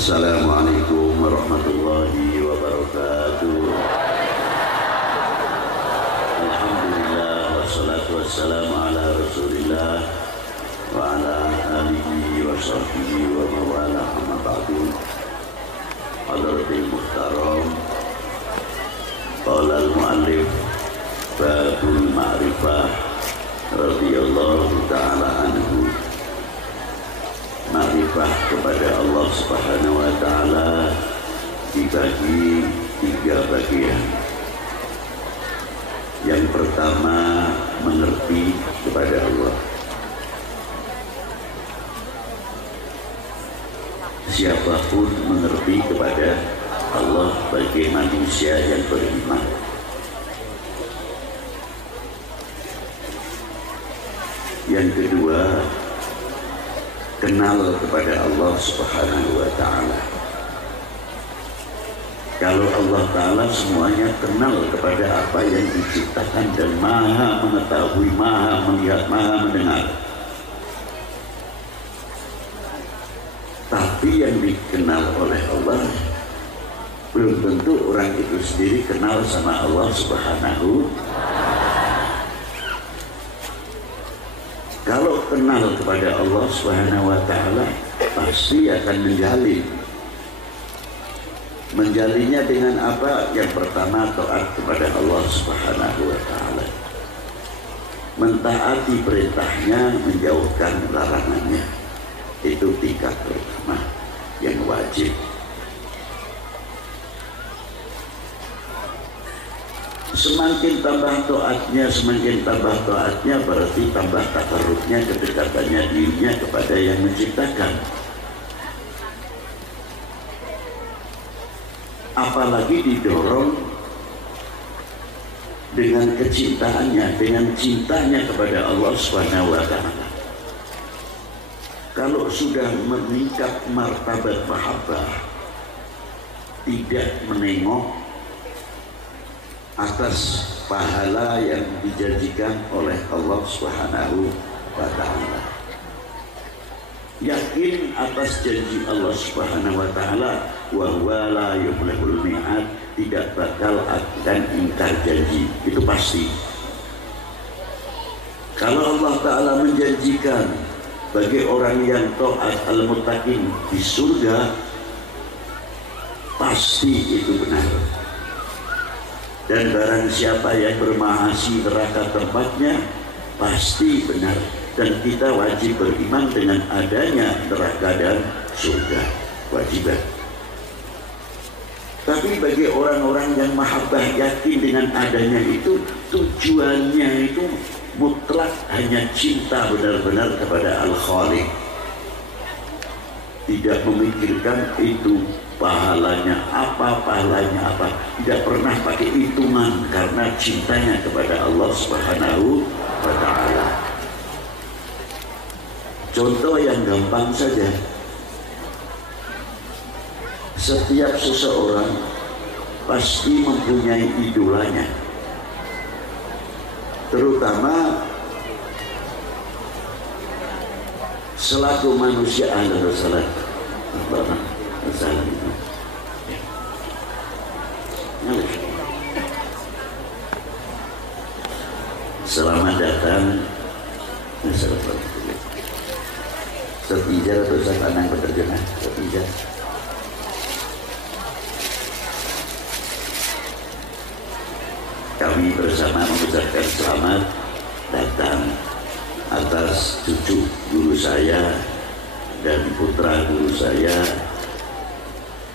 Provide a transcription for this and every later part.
Assalamualaikum warahmatullahi wabarakatuh. Alhamdulillah wassalatu wassalamu ala rasulillah wa ala alihi wa sahbihi wa mawala amma ba'du. Hadratil muhtaram, qala al-mu'allif babul ma'rifah radhiyallahu ta'ala anhu. Ma'rifah kepada Allah Subhanahu wa ta'ala dibagi 3 bagian. Yang pertama, mengerti kepada Allah. Siapapun mengerti kepada Allah bagi manusia yang beriman. Yang kedua, kenal kepada Allah Subhanahu wa ta'ala. Kalau Allah Ta'ala semuanya kenal kepada apa yang diciptakan dan maha mengetahui, maha melihat, maha mendengar. Tapi yang dikenal oleh Allah belum tentu orang itu sendiri kenal sama Allah Subhanahu. Kalau kenal kepada Allah Subhanahu wa ta'ala, pasti akan menjalinnya dengan apa? Yang pertama, taat kepada Allah Subhanahu wa ta'ala, mentaati perintahnya, menjauhkan larangannya. Itu tingkat pertama yang wajib. Semakin tambah taatnya berarti tambah takarrubnya, kedekatannya dirinya kepada yang menciptakan. Apalagi didorong dengan kecintaannya, dengan cintanya kepada Allah Subhanahu wa ta'ala. Kalau sudah meningkat martabat mahabbah, tidak menengok atas pahala yang dijanjikan oleh Allah Subhanahu wa ta'ala. Yakin atas janji Allah Subhanahu wa ta'ala, wa huwa la yukhliful mi'ad, tidak bakal akan ingkar janji, itu pasti. Kalau Allah Ta'ala menjanjikan bagi orang yang taat al-muttaqin di surga, pasti itu benar. Dan barang siapa yang berma'asi neraka tempatnya, pasti benar. Dan kita wajib beriman dengan adanya neraka dan surga, wajiban. Tapi bagi orang-orang yang mahabbah, yakin dengan adanya itu, tujuannya itu mutlak hanya cinta benar-benar kepada Al-Khaliq. Tidak memikirkan itu pahalanya apa, tidak pernah pakai hitungan karena cintanya kepada Allah Subhanahu wa ta'ala. Contoh yang gampang saja, setiap seseorang pasti mempunyai idolanya, terutama selaku manusia. Selamat datang. Setijah atau Ustaz Anang berterjemah? Setijah. Kami bersama mengucapkan selamat datang atas cucu guru saya dan putra guru saya,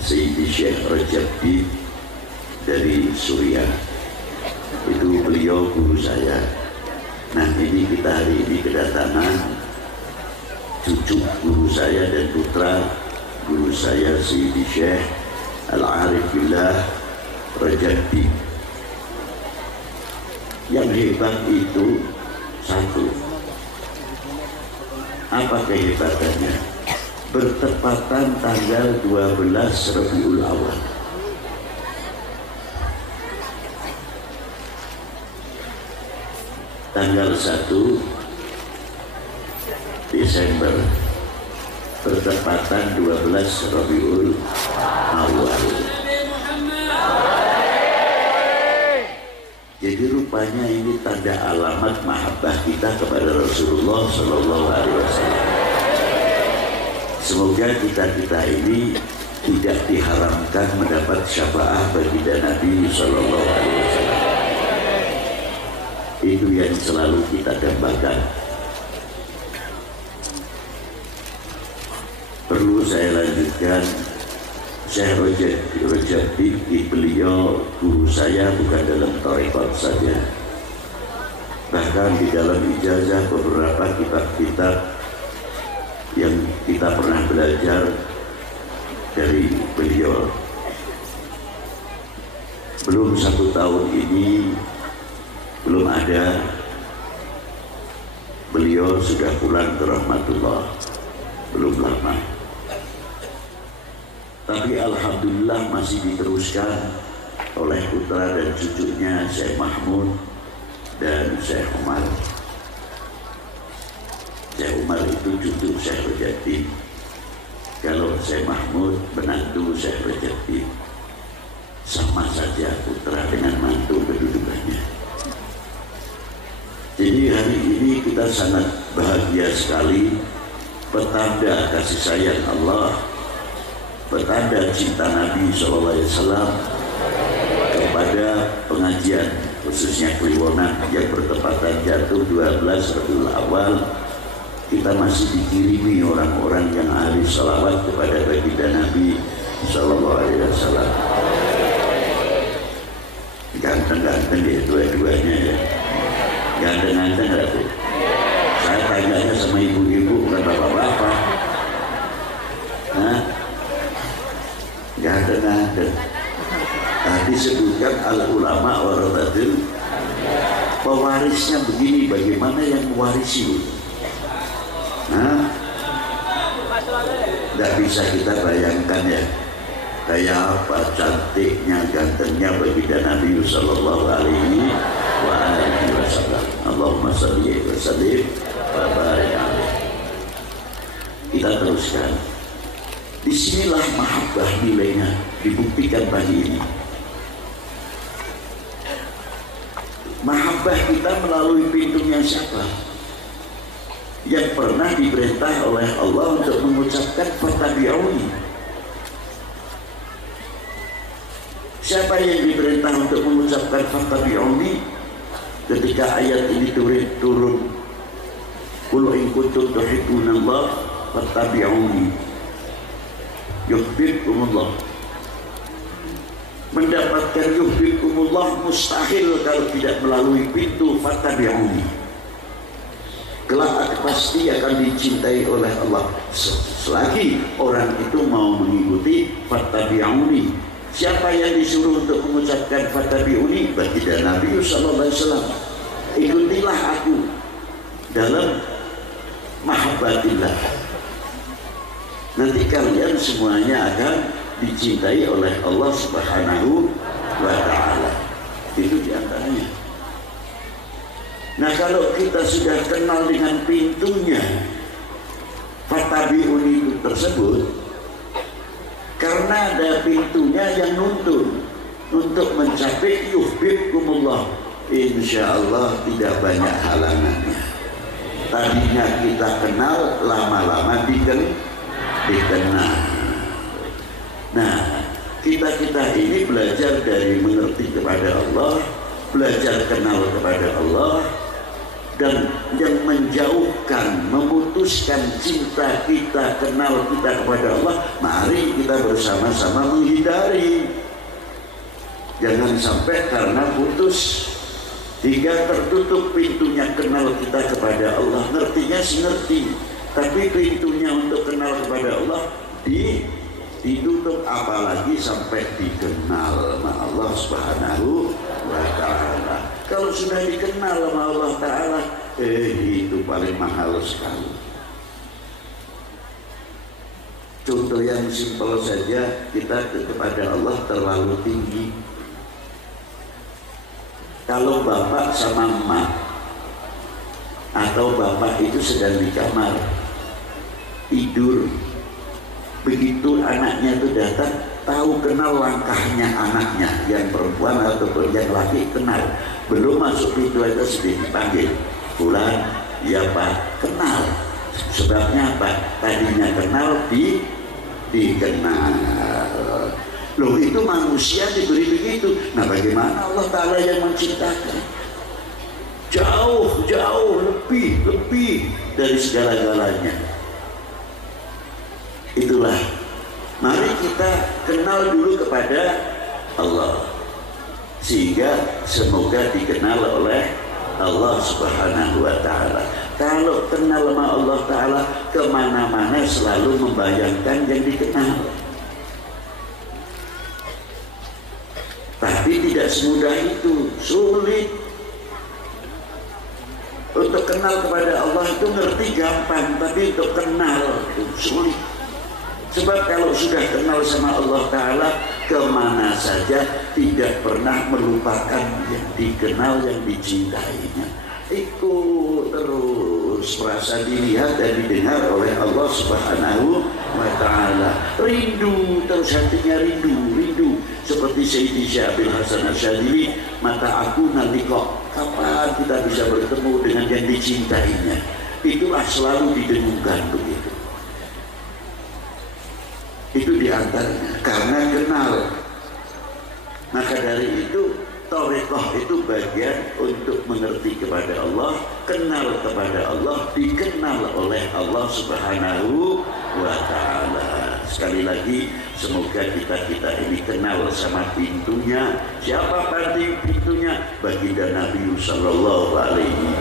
Sayyidi Syekh Rajab dari Suriah. Itu beliau guru saya. Nah, ini kita hari ini kedatangan cucu guru saya dan putra guru saya, Sayyidi Syekh Al-Arif Billah Rajab. Yang hebat itu satu. Apa kehebatannya? Bertepatan tanggal 12 Rabiul Awal. Tanggal 1 Desember bertepatan 12 Rabiul Awal. Jadi rupanya ini tanda alamat mahabbah kita kepada Rasulullah Shallallahu Alaihi Wasallam. Semoga kita ini tidak diharamkan mendapat syafaat baginda Nabi Shallallahu Alaihi Wasallam. Itu yang selalu kita dambakan. Perlu saya lanjutkan, Syekh Rajab Bikri, beliau guru saya bukan dalam tarekat saja, bahkan di dalam ijazah beberapa kitab-kitab yang kita pernah belajar dari beliau. Belum 1 tahun ini, belum ada, beliau sudah pulang ke rahmatullah, belum lama. Tapi alhamdulillah masih diteruskan oleh putra dan cucunya Syekh Mahmud dan Syekh Umar. Syekh Umar itu cucu Syekh Rajab. Kalau Syekh Mahmud menantu Syekh Rajab, sama saja putra dengan mantu kedudukannya. Jadi hari ini kita sangat bahagia sekali, petanda kasih sayang Allah, petanda cinta Nabi SAW kepada pengajian khususnya Kliwonan yang bertepatan jatuh 12 Rabiul Awal. Kita masih dikirimi orang-orang yang ahli salawat kepada baginda Nabi SAW. Ganteng-ganteng ya dua-duanya ya. Ganteng-ganteng enggak tuh? Saya tanya sama ibu-ibu bukan bapak-bapak. Hah? Ganteng-ganteng. Tadi sebutkan al-ulama warathatul, pewarisnya begini, bagaimana yang mewarisi? Nah, tidak bisa kita bayangkan ya, kayak apa cantiknya, gantengnya baginda Nabi Sallallahu Alaihi Wasallam. Allahumma shalli wa sallim wa barik alaihi. Kita teruskan. Disinilah mahabbah nilainya dibuktikan pagi ini. Mahabbah kita melalui pintunya siapa? Yang pernah diperintah oleh Allah untuk mengucapkan fattabi'uni. Siapa yang diperintah untuk mengucapkan fattabi'uni ketika ayat ini turun? Qul in kuntum tuhibbunallah fattabi'uni yuhibbukumullah. Mendapatkan yuhibbukumullah mustahil kalau tidak melalui pintu fattabi'uni. Kelak pasti akan dicintai oleh Allah selagi orang itu mau mengikuti fattabi'uni. Siapa yang disuruh untuk mengucapkan fattabi'uni? Baginda Nabi sallallahu alaihi wasallam. Ikutilah aku dalam mahabbatillah. Nanti kalian semuanya akan dicintai oleh Allah Subhanahu wa ta'ala. Itu diantaranya. Nah, kalau kita sudah kenal dengan pintunya fattabi'uni itu tersebut, karena ada pintunya yang nuntun untuk mencapai yuhibbukumullah, insya Allah tidak banyak halangannya. Tadinya kita kenal, lama-lama dikenal. Nah, kita ini belajar dari mengerti kepada Allah, belajar kenal kepada Allah, dan yang menjauhkan, memutuskan cinta kita, kenal kita kepada Allah, mari kita bersama-sama menghindari. Jangan sampai karena putus hingga tertutup pintunya kenal kita kepada Allah. Ngertinya sih ngerti, tapi pintunya untuk kenal kepada Allah ditutup, apalagi sampai dikenal sama Allah Subhanahu wa ta'ala. Kalau sudah dikenal sama Allah Ta'ala, itu paling mahal sekali. Contoh yang simpel saja, kita kepada Allah terlalu tinggi. Kalau bapak sama emak, atau bapak itu sedang di kamar tidur, Begitu anaknya itu datang, tahu kenal langkahnya anaknya, yang perempuan ataupun yang laki kenal. Belum masuk pintu itu sudah dipanggil, pulang, ya Pak, kenal. Sebabnya apa? Tadinya kenal, dikenal. Loh, itu manusia diberi begitu. Nah, bagaimana Allah Ta'ala yang menciptakan? Jauh lebih dari segala-galanya. Itulah, mari kita kenal dulu kepada Allah, sehingga semoga dikenal oleh Allah Subhanahu wa Ta'ala. Kalau kenal sama Allah Ta'ala, kemana-mana selalu membayangkan yang dikenal. Tapi tidak semudah itu, sulit. Untuk kenal kepada Allah itu ngerti gampang, tapi untuk kenal itu sulit. Sebab kalau sudah kenal sama Allah Ta'ala, kemana saja tidak pernah melupakan yang dikenal, yang dicintainya. Ikut terus merasa dilihat dan didengar oleh Allah Subhanahu wa Ta'ala. Rindu terus, hatinya rindu. Seperti Sayyidi Syekh Abil Hasan Asyadzili, mata aku nanti kok kapan kita bisa bertemu dengan yang dicintainya. Itulah selalu didengungkan begitu. Itu diantaranya karena kenal. Maka dari itu Thariqah itu bagian untuk mengerti kepada Allah, kenal kepada Allah, dikenal oleh Allah Subhanahu wa Ta'ala. Sekali lagi, semoga kita ini kenal sama pintunya. Siapa pintunya? Baginda Nabi Sallallahu Alaihi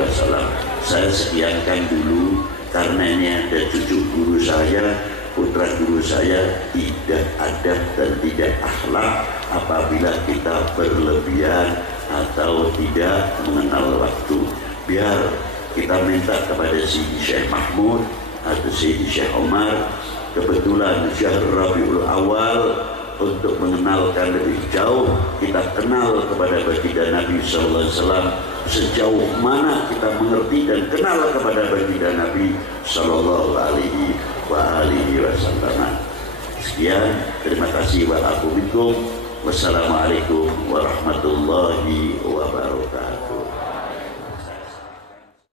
Wasallam. Saya sekiankan dulu karena ini ada cucu guru saya, putra guru saya, tidak adab dan tidak akhlak apabila kita berlebihan atau tidak mengenal waktu. Biar kita minta kepada Syekh Syekh Mahmud atau Syekh Syekh Omar, kebetulan syahr Rabiul Awal, untuk mengenalkan lebih jauh, kita kenal kepada baginda Nabi Sallallahu Alaihi Wasallam, sejauh mana kita mengerti dan kenal kepada baginda Nabi Sallallahu Alaihi Wasallam. Sekian, terima kasih. Wassalamualaikum warahmatullahi wabarakatuh.